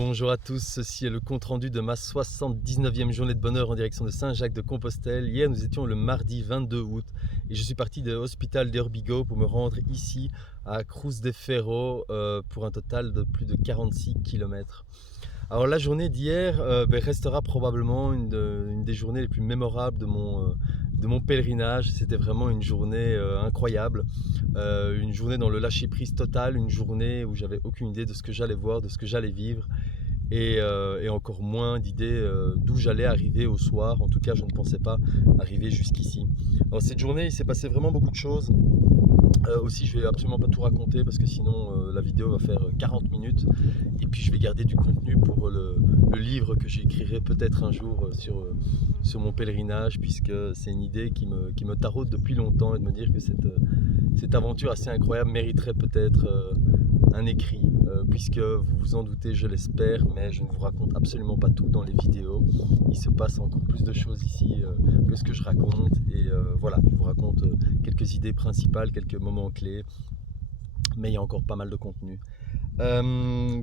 Bonjour à tous, ceci est le compte-rendu de ma 79e journée de bonheur en direction de Saint-Jacques-de-Compostelle. Hier nous étions le mardi 22 août et je suis parti de Hospital d'Orbigo pour me rendre ici à Cruz de Ferro pour un total de plus de 46 km. Alors la journée d'hier restera probablement une des journées les plus mémorables de mon pèlerinage. C'était vraiment une journée incroyable, une journée dans le lâcher-prise total, une journée où j'avais aucune idée de ce que j'allais voir, de ce que j'allais vivre et encore moins d'idées d'où j'allais arriver au soir. En tout cas, je ne pensais pas arriver jusqu'ici. Alors cette journée, il s'est passé vraiment beaucoup de choses. Aussi, je vais absolument pas tout raconter parce que sinon la vidéo va faire 40 minutes et puis je vais garder du contenu pour le livre que j'écrirai peut-être un jour sur mon pèlerinage, puisque c'est une idée qui me taraude depuis longtemps, et de me dire que cette aventure assez incroyable mériterait peut-être un écrit, puisque vous vous en doutez, je l'espère, mais je ne vous raconte absolument pas tout dans les vidéos. Il se passe encore plus de choses ici que ce que je raconte, et voilà, je vous raconte quelques idées principales, quelques moments clés, mais il y a encore pas mal de contenu.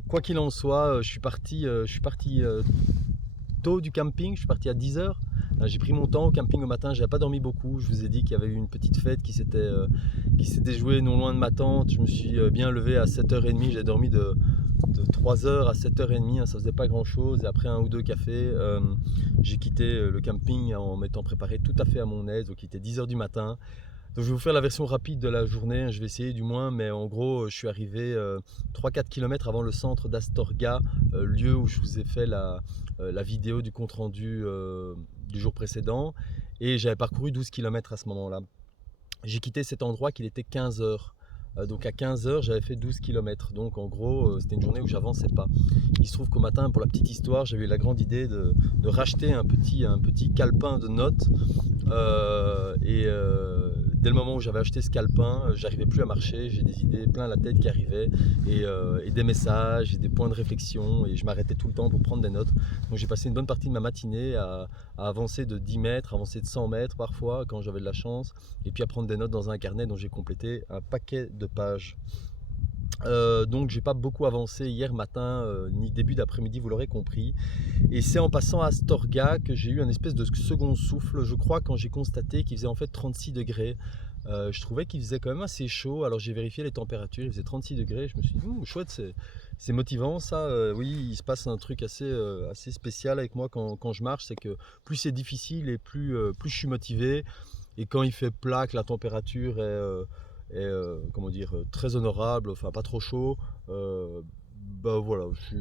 Quoi qu'il en soit, je suis parti tôt du camping, je suis parti à 10 h. J'ai pris mon temps au camping au matin, j'avais pas dormi beaucoup. Je vous ai dit qu'il y avait eu une petite fête qui s'était jouée non loin de ma tente. Je me suis bien levé à 7h30, j'ai dormi de 3 h à 7h30, hein, ça faisait pas grand chose. Et après un ou deux cafés, j'ai quitté le camping en m'étant préparé tout à fait à mon aise. Donc il était 10 h du matin. Donc je vais vous faire la version rapide de la journée, je vais essayer du moins, mais en gros je suis arrivé 3-4 km avant le centre d'Astorga, lieu où je vous ai fait la vidéo du compte rendu du jour précédent, et j'avais parcouru 12 km à ce moment-là. J'ai quitté cet endroit qu'il était 15 h. Donc à 15 h j'avais fait 12 km, donc en gros c'était une journée où j'avançais pas. Il se trouve qu'au matin, pour la petite histoire, j'avais eu la grande idée de racheter un petit calepin de notes, dès le moment où j'avais acheté ce calepin, j'arrivais plus à marcher, j'ai des idées plein la tête qui arrivaient, et des messages et des points de réflexion, et je m'arrêtais tout le temps pour prendre des notes. Donc j'ai passé une bonne partie de ma matinée à avancer de 10 mètres, avancer de 100 mètres parfois quand j'avais de la chance, et puis à prendre des notes dans un carnet dont j'ai complété un paquet de pages. Donc j'ai pas beaucoup avancé hier matin ni début d'après-midi, vous l'aurez compris, et c'est en passant à Astorga que j'ai eu un espèce de second souffle, je crois, quand j'ai constaté qu'il faisait en fait 36 degrés. Je trouvais qu'il faisait quand même assez chaud, alors j'ai vérifié les températures, il faisait 36 degrés, je me suis dit chouette, c'est motivant ça. Oui, il se passe un truc assez spécial avec moi quand je marche, c'est que plus c'est difficile et plus je suis motivé, et quand il fait plat, que la température comment dire, très honorable, enfin pas trop chaud, bah voilà, je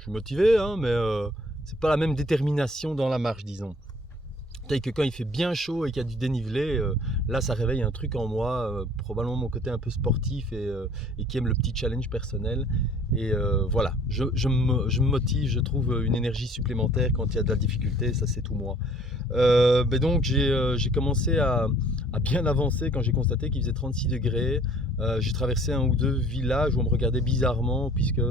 suis motivé, hein, mais c'est pas la même détermination dans la marche, disons. Peut-être que quand il fait bien chaud et qu'il y a du dénivelé, là ça réveille un truc en moi, probablement mon côté un peu sportif et qui aime le petit challenge personnel. Et voilà, je me motive, je trouve une énergie supplémentaire quand il y a de la difficulté, ça c'est tout moi. Donc j'ai commencé à bien avancer quand j'ai constaté qu'il faisait 36 degrés. J'ai traversé un ou deux villages où on me regardait bizarrement, puisque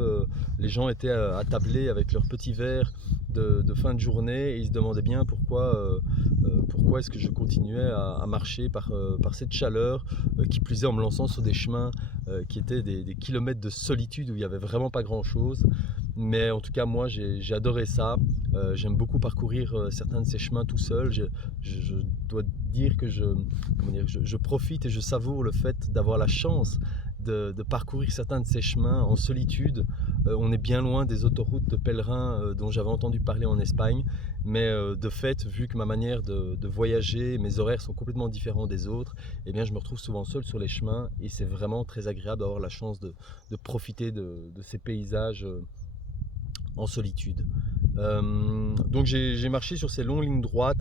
les gens étaient attablés avec leurs petits verres de fin de journée, et ils se demandaient bien pourquoi est-ce que je continuais à marcher par cette chaleur, qui plus est en me lançant sur des chemins qui étaient des kilomètres de solitude où il n'y avait vraiment pas grand chose. Mais en tout cas moi j'ai adoré ça. J'aime beaucoup parcourir certains de ces chemins tout seul. Je dois dire que je profite et je savoure le fait d'avoir la chance de parcourir certains de ces chemins en solitude. On est bien loin des autoroutes de pèlerins dont j'avais entendu parler en Espagne, mais de fait, vu que ma manière de voyager, mes horaires sont complètement différents des autres, eh bien, je me retrouve souvent seul sur les chemins, et c'est vraiment très agréable d'avoir la chance de profiter de ces paysages en solitude. Donc j'ai marché sur ces longues lignes droites,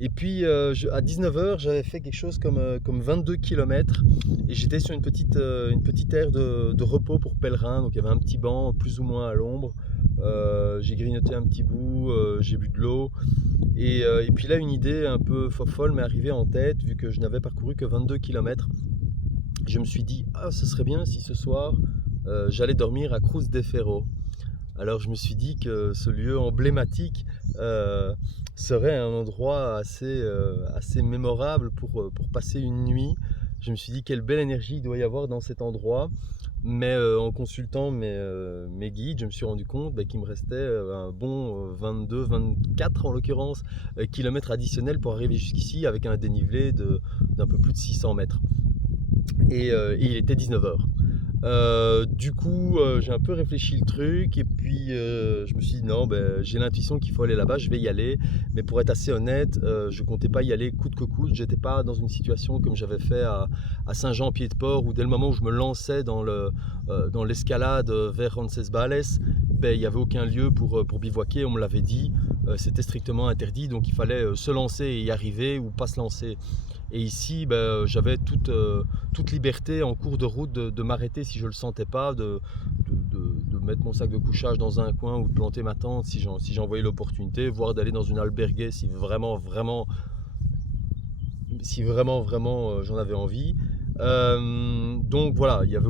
et puis à 19 h j'avais fait quelque chose comme 22 km, et j'étais sur une petite aire de repos pour pèlerins. Donc il y avait un petit banc plus ou moins à l'ombre, j'ai grignoté un petit bout, j'ai bu de l'eau, et puis là une idée un peu folle m'est arrivée en tête, vu que je n'avais parcouru que 22 km. Je me suis dit, ah, ce serait bien si ce soir j'allais dormir à Cruz de Ferro. Alors je me suis dit que ce lieu emblématique serait un endroit assez mémorable pour passer une nuit. Je me suis dit quelle belle énergie il doit y avoir dans cet endroit. mais en consultant mes guides, je me suis rendu compte qu'il me restait un bon 22, 24 en l'occurrence, kilomètres additionnels pour arriver jusqu'ici avec un dénivelé d'un peu plus de 600 mètres. Et il était 19h. Du coup, j'ai un peu réfléchi le truc et puis je me suis dit non, j'ai l'intuition qu'il faut aller là-bas, je vais y aller. Mais pour être assez honnête, je comptais pas y aller coûte que coûte. J'étais pas dans une situation comme j'avais fait à Saint-Jean-Pied-de-Port où dès le moment où je me lançais dans l'escalade vers Roncesvalles, il n'y avait aucun lieu pour bivouaquer, on me l'avait dit. C'était strictement interdit, donc il fallait se lancer et y arriver ou pas se lancer. Et ici, j'avais toute liberté en cours de route de m'arrêter si je ne le sentais pas, de mettre mon sac de couchage dans un coin ou de planter ma tente si j'en voyais l'opportunité, voire d'aller dans une albergue si vraiment j'en avais envie. Donc voilà, il n'y avait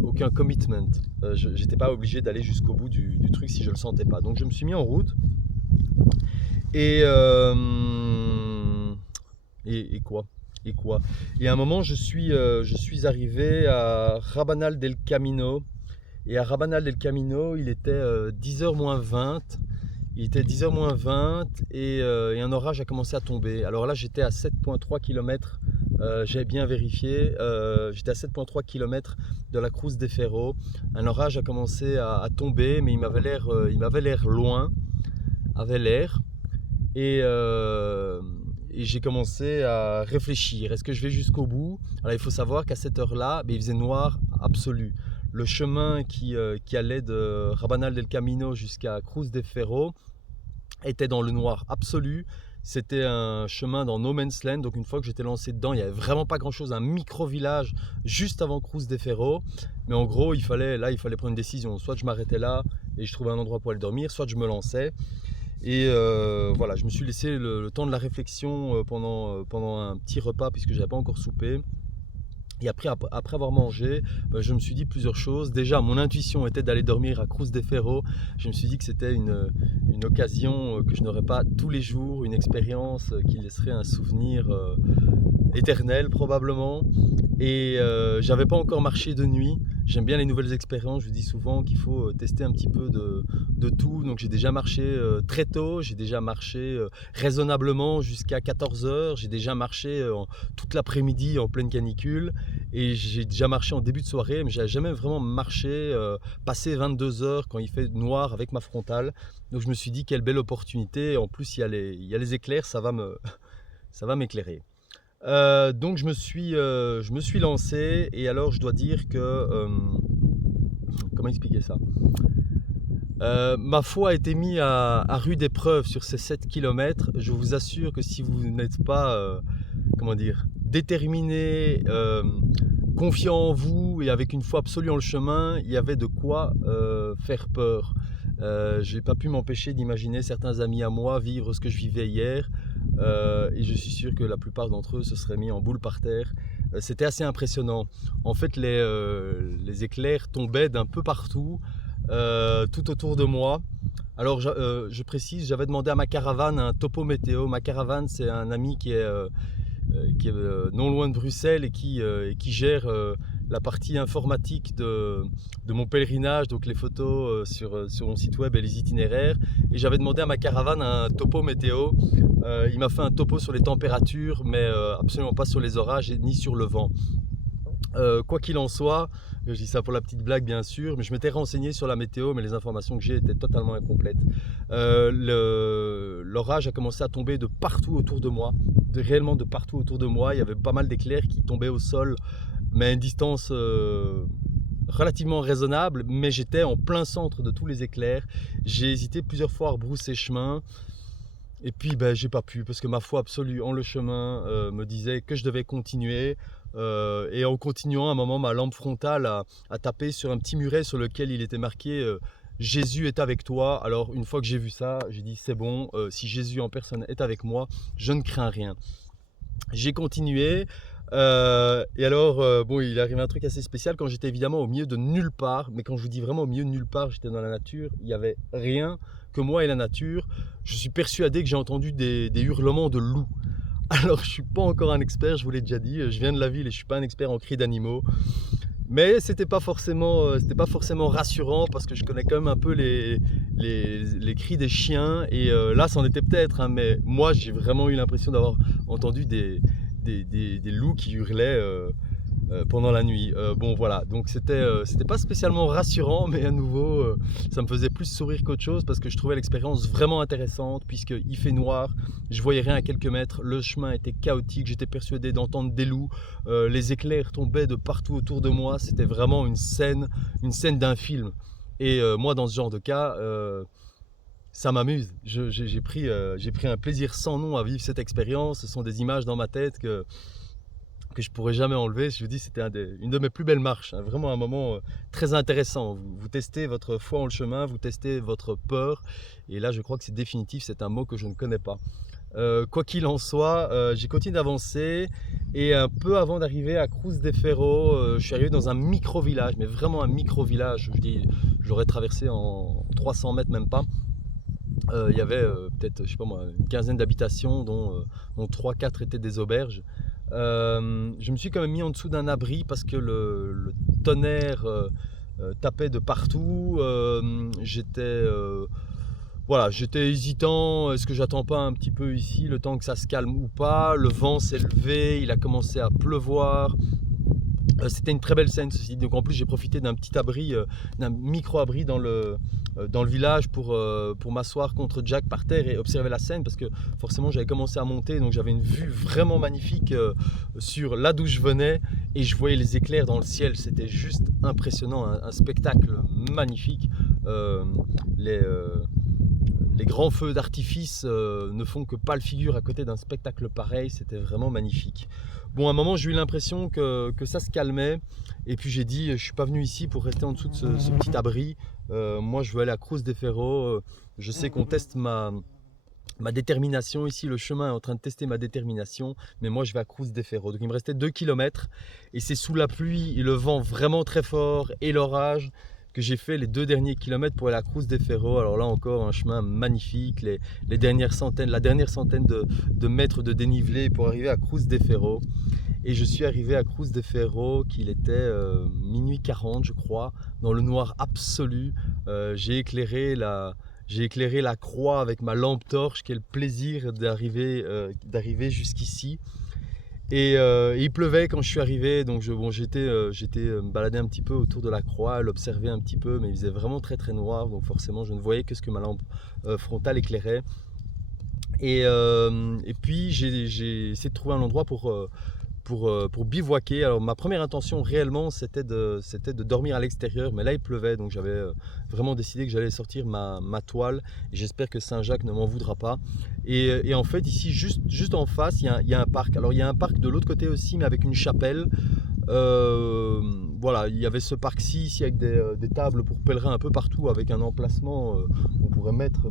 aucun commitment. Je n'étais pas obligé d'aller jusqu'au bout du truc si je ne le sentais pas. Donc je me suis mis en route et quoi Et à un moment, je suis arrivé à Rabanal del Camino. Et à Rabanal del Camino, il était 10h moins 20. Il était 10h moins 20 et un orage a commencé à tomber. Alors là, j'étais à 7,3 km. J'avais bien vérifié. J'étais à 7,3 km de la Cruz de Ferro. Un orage a commencé à tomber, mais il m'avait l'air loin. Et j'ai commencé à réfléchir, est-ce que je vais jusqu'au bout? Alors il faut savoir qu'à cette heure-là, il faisait noir absolu. Le chemin qui allait de Rabanal del Camino jusqu'à Cruz de Ferro était dans le noir absolu. C'était un chemin dans No Man's Land, donc une fois que j'étais lancé dedans, il n'y avait vraiment pas grand-chose, un micro-village juste avant Cruz de Ferro. Mais en gros, il fallait prendre une décision. Soit je m'arrêtais là et je trouvais un endroit pour aller dormir, soit je me lançais. Et voilà, je me suis laissé le temps de la réflexion pendant un petit repas puisque je n'avais pas encore soupé. Et après avoir mangé, je me suis dit plusieurs choses. Déjà, mon intuition était d'aller dormir à Cruz de Ferro. Je me suis dit que c'était une occasion que je n'aurais pas tous les jours, une expérience qui laisserait un souvenir éternel probablement. Et j'avais pas encore marché de nuit. J'aime bien les nouvelles expériences, je dis souvent qu'il faut tester un petit peu de tout. Donc j'ai déjà marché très tôt, j'ai déjà marché raisonnablement jusqu'à 14h, j'ai déjà marché toute l'après-midi en pleine canicule et j'ai déjà marché en début de soirée, mais j'avais jamais vraiment marché passé 22h quand il fait noir avec ma frontale. Donc je me suis dit quelle belle opportunité, en plus il y a les éclairs, ça va m'éclairer. Donc je me suis lancé et alors je dois dire que comment expliquer ça, ma foi a été mise à rude épreuve sur ces 7 km. Je vous assure que si vous n'êtes pas déterminé, confiant en vous et avec une foi absolue en le chemin, il y avait de quoi faire peur. J'ai pas pu m'empêcher d'imaginer certains amis à moi vivre ce que je vivais hier. Et je suis sûr que la plupart d'entre eux se seraient mis en boule par terre. C'était assez impressionnant. En fait, les éclairs tombaient d'un peu partout, tout autour de moi. Alors, je précise, j'avais demandé à ma caravane un topo météo. Ma caravane, c'est un ami qui est non loin de Bruxelles et qui gère la partie informatique de mon pèlerinage, donc les photos sur mon site web et les itinéraires. Et j'avais demandé à ma caravane un topo météo. Il m'a fait un topo sur les températures, mais absolument pas sur les orages ni sur le vent. Quoi qu'il en soit, je dis ça pour la petite blague bien sûr, mais je m'étais renseigné sur la météo, mais les informations que j'ai étaient totalement incomplètes. L'orage a commencé à tomber de partout autour de moi, réellement de partout autour de moi. Il y avait pas mal d'éclairs qui tombaient au sol, mais à une distance relativement raisonnable, mais j'étais en plein centre de tous les éclairs. J'ai hésité plusieurs fois à rebrousser chemin. Et puis j'ai pas pu parce que ma foi absolue en le chemin me disait que je devais continuer. Et en continuant, à un moment, ma lampe frontale a tapé sur un petit muret sur lequel il était marqué Jésus est avec toi. Alors une fois que j'ai vu ça, j'ai dit c'est bon, si Jésus en personne est avec moi, je ne crains rien. J'ai continué. Et alors, il arrivait un truc assez spécial quand j'étais évidemment au milieu de nulle part. Mais quand je vous dis vraiment au milieu de nulle part, j'étais dans la nature, il n'y avait rien que moi et la nature. Je suis persuadé que j'ai entendu des hurlements de loups. Alors je ne suis pas encore un expert, je vous l'ai déjà dit, je viens de la ville et je ne suis pas un expert en cris d'animaux. Mais c'était pas forcément rassurant parce que je connais quand même un peu les cris des chiens et là, c'en était peut-être, hein, mais moi, j'ai vraiment eu l'impression d'avoir entendu des loups qui hurlaient pendant la nuit. Bon voilà, donc c'était pas spécialement rassurant, mais à nouveau, ça me faisait plus sourire qu'autre chose parce que je trouvais l'expérience vraiment intéressante puisqu'il fait noir, je voyais rien à quelques mètres, le chemin était chaotique, j'étais persuadé d'entendre des loups, les éclairs tombaient de partout autour de moi, c'était vraiment une scène d'un film. Et moi, dans ce genre de cas, ça m'amuse. J'ai pris un plaisir sans nom à vivre cette expérience. Ce sont des images dans ma tête que je pourrais jamais enlever. Je vous dis, c'était une de mes plus belles marches, hein. Vraiment un moment très intéressant. Vous testez votre foi en le chemin, vous testez votre peur. Et là, je crois que c'est définitif, c'est un mot que je ne connais pas. Quoi qu'il en soit, j'ai continué d'avancer et un peu avant d'arriver à Cruz de Ferro, je suis arrivé dans un micro-village, mais vraiment un micro-village. Je dis, je l'aurais traversé en 300 mètres, même pas. Il y avait peut-être, je sais pas moi, une quinzaine d'habitations, dont 3-4 étaient des auberges. Je me suis quand même mis en dessous d'un abri parce que le tonnerre tapait de partout. Voilà, j'étais hésitant, est-ce que j'attends pas un petit peu ici le temps que ça se calme ou pas? Le vent s'est levé, il a commencé à pleuvoir. C'était une très belle scène ceci dit. Donc en plus j'ai profité d'un petit abri, d'un micro-abri dans le village pour m'asseoir contre Jack par terre et observer la scène parce que forcément j'avais commencé à monter donc j'avais une vue vraiment magnifique sur là d'où je venais et je voyais les éclairs dans le ciel. C'était juste impressionnant, un spectacle magnifique. Euh, les, euh, les grands feux d'artifice ne font que pas le figure à côté d'un spectacle pareil, c'était vraiment magnifique. Bon, à un moment, j'ai eu l'impression que ça se calmait, et puis j'ai dit, je ne suis pas venu ici pour rester en dessous de ce petit abri. Moi, je veux aller à Cruz de Ferro. Je sais qu'on teste ma détermination ici, le chemin est en train de tester ma détermination, mais moi je vais à Cruz de Ferro. Donc il me restait 2 km et c'est sous la pluie et le vent vraiment très fort et l'orage que j'ai fait les 2 derniers kilomètres pour aller à Cruz de Ferro. Alors là encore un chemin magnifique, la dernière centaine de mètres de dénivelé pour arriver à Cruz de Ferro. Et je suis arrivé à Cruz de Ferro qu'il était minuit 40 je crois, dans le noir absolu. J'ai éclairé la croix avec ma lampe torche, quel plaisir d'arriver jusqu'ici. Et il pleuvait quand je suis arrivé, donc j'étais me balader un petit peu autour de la croix, l'observer un petit peu, mais il faisait vraiment très très noir, donc forcément je ne voyais que ce que ma lampe frontale éclairait. Et puis j'ai essayé de trouver un endroit pour bivouaquer. Alors ma première intention réellement c'était de dormir à l'extérieur, mais là il pleuvait donc j'avais vraiment décidé que j'allais sortir ma toile et j'espère que Saint-Jacques ne m'en voudra pas. Et en fait ici juste en face il y a un parc. Alors il y a un parc de l'autre côté aussi mais avec une chapelle. Voilà, il y avait ce parc-ci ici avec des tables pour pèlerins un peu partout avec un emplacement, on pourrait mettre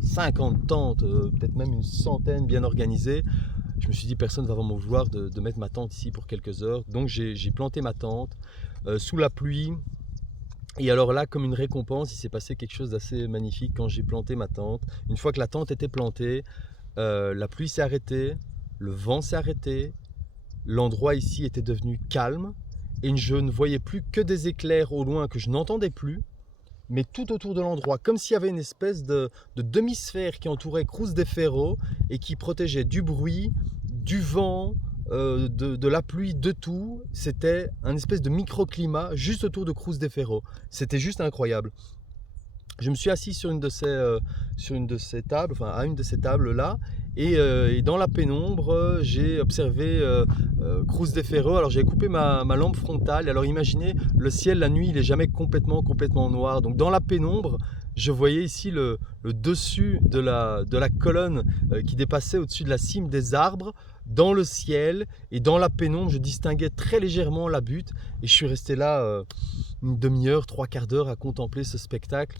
50 tentes, peut-être même une centaine bien organisées. Je me suis dit personne ne va vraiment vouloir de mettre ma tente ici pour quelques heures. Donc j'ai planté ma tente sous la pluie. Et alors là, comme une récompense, il s'est passé quelque chose d'assez magnifique quand j'ai planté ma tente. Une fois que la tente était plantée, la pluie s'est arrêtée, le vent s'est arrêté, l'endroit ici était devenu calme et je ne voyais plus que des éclairs au loin que je n'entendais plus. Mais tout autour de l'endroit, comme s'il y avait une espèce de demi-sphère qui entourait Cruz de Ferro et qui protégeait du bruit, du vent, de la pluie, de tout. C'était un espèce de microclimat juste autour de Cruz de Ferro. C'était juste incroyable. Je me suis assis sur une de ces tables, enfin à une de ces tables là, et dans la pénombre, j'ai observé Cruz de Ferro. Alors j'ai coupé ma lampe frontale. Alors imaginez, le ciel la nuit, il est jamais complètement noir. Donc dans la pénombre, je voyais ici le dessus de la colonne qui dépassait au-dessus de la cime des arbres. Dans le ciel et dans la pénombre, je distinguais très légèrement la butte et je suis resté là une demi-heure, 3/4 d'heure à contempler ce spectacle.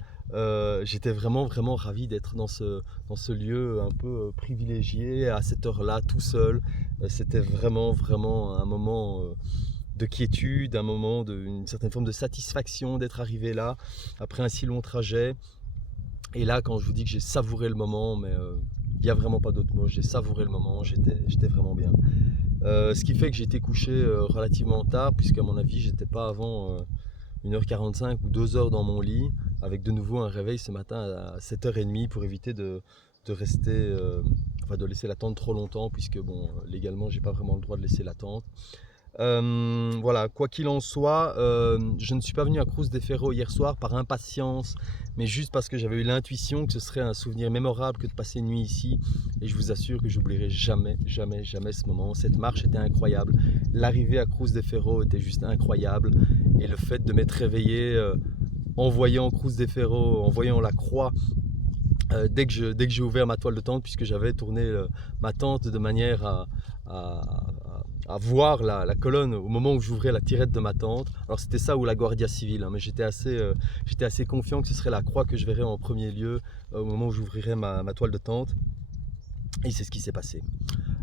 J'étais vraiment ravi d'être dans ce lieu un peu privilégié à cette heure-là, tout seul. C'était vraiment un moment de quiétude, un moment d'une certaine forme de satisfaction d'être arrivé là après un si long trajet. Et là, quand je vous dis que j'ai savouré le moment, mais il n'y a vraiment pas d'autre mot, j'ai savouré le moment, j'étais vraiment bien. Ce qui fait que j'ai été couché relativement tard, puisqu'à mon avis, j'étais pas avant 1h45 ou 2h dans mon lit, avec de nouveau un réveil ce matin à 7h30 pour éviter de rester, enfin de laisser l'attente trop longtemps, puisque bon, légalement, j'ai pas vraiment le droit de laisser l'attente. Voilà, quoi qu'il en soit, je ne suis pas venu à Cruz de Ferro hier soir par impatience, mais juste parce que j'avais eu l'intuition que ce serait un souvenir mémorable que de passer une nuit ici. Et je vous assure que j'oublierai jamais, jamais, jamais ce moment. Cette marche était incroyable. L'arrivée à Cruz de Ferro était juste incroyable. Et le fait de m'être réveillé en voyant Cruz de Ferro, en voyant la croix, dès que j'ai ouvert ma toile de tente, puisque j'avais tourné ma tente de manière à voir la colonne au moment où j'ouvrais la tirette de ma tente. Alors c'était ça ou la Guardia Civile, hein, mais j'étais assez confiant que ce serait la croix que je verrais en premier lieu au moment où j'ouvrirais ma toile de tente. Et c'est ce qui s'est passé.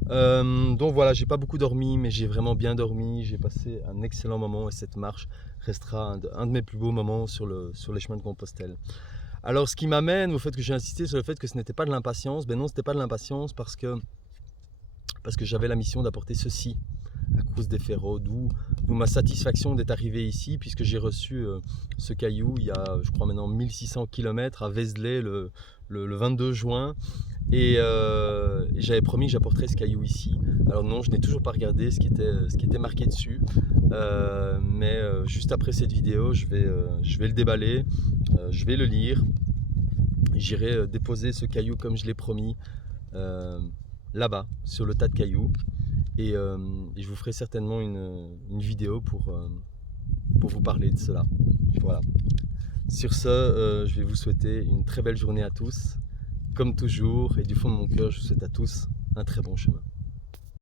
Donc voilà, j'ai pas beaucoup dormi, mais j'ai vraiment bien dormi. J'ai passé un excellent moment et cette marche restera un de mes plus beaux moments sur les chemins de Compostelle. Alors ce qui m'amène au fait que j'ai insisté sur le fait que ce n'était pas de l'impatience. Ben non, c'était pas de l'impatience parce que j'avais la mission d'apporter ceci à Cruz de Ferro, d'où ma satisfaction d'être arrivé ici, puisque j'ai reçu ce caillou il y a, je crois maintenant 1600 km à Vézelay le 22 juin, et j'avais promis que j'apporterais ce caillou ici. Alors non, je n'ai toujours pas regardé ce qui était marqué dessus, mais juste après cette vidéo, je vais le déballer, je vais le lire, j'irai déposer ce caillou comme je l'ai promis, là-bas, sur le tas de cailloux. Et je vous ferai certainement une vidéo pour vous parler de cela. Voilà. Sur ce, je vais vous souhaiter une très belle journée à tous. Comme toujours, et du fond de mon cœur, je vous souhaite à tous un très bon chemin.